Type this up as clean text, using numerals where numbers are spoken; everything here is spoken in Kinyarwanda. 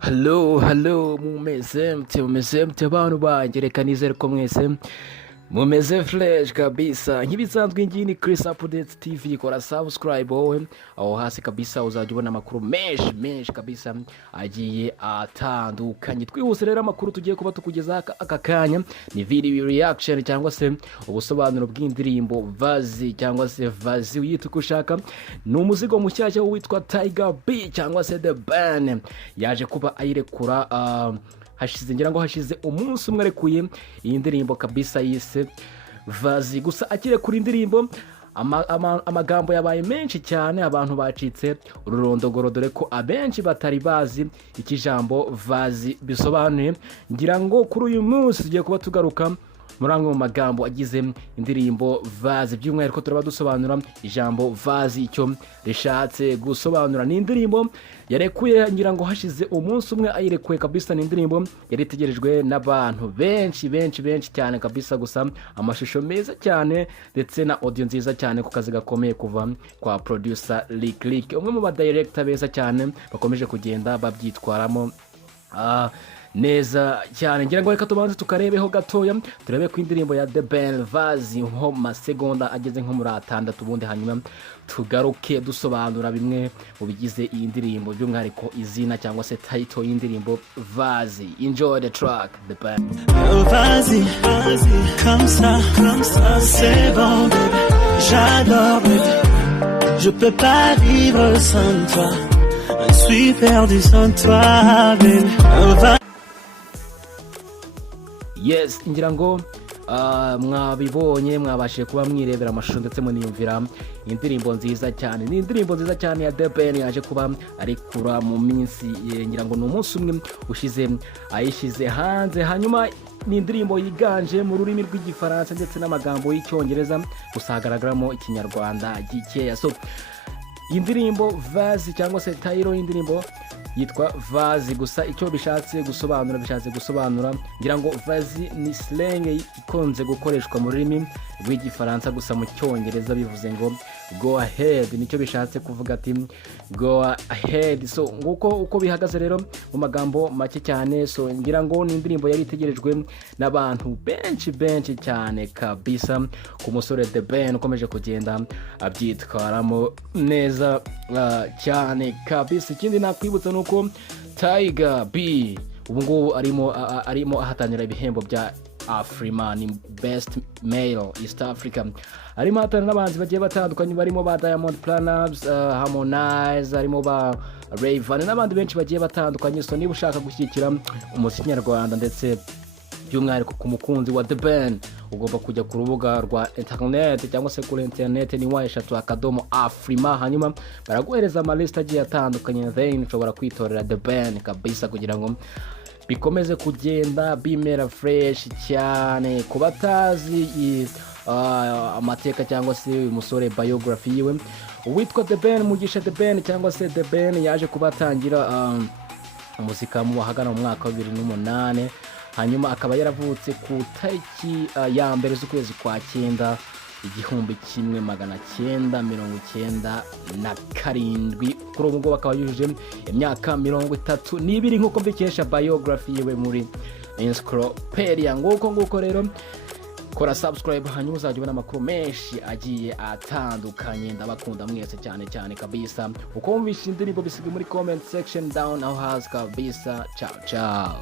Hello, mumeze mte abantu banjye, reka nizere ko mwese mumeze fresh kabisa. Nk'ibisanzwe ngiyi ni Chris Updates TV, kora subscribe wowe aho hasi kabisa, uzajya ubona amakuru menshi kabisa agiye atandukanye. Twihuse rero amakuru tugiye kuba tukugeza aka kanya ni video reaction cyangwa se ubusobanuro bw'indirimbo Vazi cyangwa se Vazi uyita uko ushaka. Ni umuzigo mushyashya witwa Tiger B cyangwa se The Ben, yaje kuba ayirekura hashize umunsi umwe arekuye iyi ndirimbo kabisa yise Vazi. Gusa akire kuri indirimbo amagambo yabaye menshi cyane, abantu bacitse ururondogoro, dore ko abenshi batari bazi ikijambo Vazi bisobanuye. Ngira ngo kuri uyu munsi tugiye kuba tugaruka muri amwe mu magambo agize indirimbo Vazi, by'umwihariko turaba dusobanura ijambo Vazi icyo rishatse gusobanura. Ni indirimbo yarekuye ngira ngo hashize umunsi umwe ayirekuye kabisa. Ni indirimbo yari itegerejwe n'abantu benshi cyane kabisa. Gusa amashusho meza cyane ndetse na audio nziza cyane ku kazi gakomeye kuva kwa producer Lick, umwe mu ba director beza cyane bakomeje kugenda babyitwaramo neza cyane. Ngira ngo reka tubanze tukarebeho gatoya, turebe ku indirimbo ya The Ben Vazi nko masegonda ageze nko muri 6, ubundi hanyuma tugaruke dusobanura bimwe mu bigize iyi ndirimbo, by'umwihariko izina cyangwa se title y'indirimbo Vazi. Enjoy the track The Ben. Vas-y, comme ça, c'est bon baby, j'adore baby, je peux pas vivre sans toi, je suis perdu sans toi baby. Yes, ngira ngo mwabibonye, mwabashije kuba mwirebera amashusho ndetse muniyumvira indirimbo nziza cyane. Ni indirimbo nziza cyane ya The Ben yaje kuba arikura mu minsi, ngira ngo ni umunsi umwe ushize ayishize hanze. Hanyuma ni indirimbo yiganje mu rurimi rw'igifaransa ndetse n'amagambo y'icyongereza, gusa hagaragaramo ikinyarwanda gikeya. So indirimbo Vazi cyangwa se title y'indirimbo yitwa Vazi, gusa icyo bishatse gusobanura ngira ngo Vazi ni slang ikunze gukoreshwa mu rurimi rw'igifaransa, gusa mu cyongereza bivuze ngo go ahead, nicyo bishatse kuvuga ati go ahead. So nguko uko bihagaze rero mu magambo make cyane. So ngira ngo ni indirimbo yari itegerejwe n'abantu benshi cyane kabisa, ku musore The Ben ukomeje kugenda abyitwaramo neza cyane kabisa. Ikindi nakwibutsa nuko Tiger B ubu ngubu arimo ahatanira ibihembo bya Afrima, ni Best Male East Africa. Arimo ahatanira n'abanzi bagiye batandukanye, barimo ba Diamond Platnumz, Harmonize, arimo ba Rayvanny n'abandi benshi bagiye batandukanye. So niba ushaka gushyigikira umuziki nyarwanda ndetse by'umwihariko ku mukunzi wa The Ben, ugomba kujya ku rubuga rwa internet cyangwa se kuri internet ni #Afrima, hanyuma baraguhereza amalista agiye atandukanye, then ushobora kwitorera The Ben kabisa kugira ngo bikomeze kugenda bimera fresh cyane. Ku batazi amateka cyangwa se umusore biography yiwe, uwitwa The Ben, Mugisha The Ben cyangwa se The Ben, yaje kubatangira umuzika mu hagana mu mwaka wa 2008, hanyuma akaba yaravutse ku tariki ya mbere z'ukwezi kwa 9 1997. Kuri ubu ngo bakaba yujuje imyaka 32 nk'uko mbikesha biography yiwe muri Encyclopedia. Nguko rero kora subscribe hanyuma uzajya ubona amakuru menshi agiye atandukanye. Ndabakunda mwese cyane kabisa. Uko wumvishe indirimbo bisiga muri comment section down aho hasi kabisa. Ciao.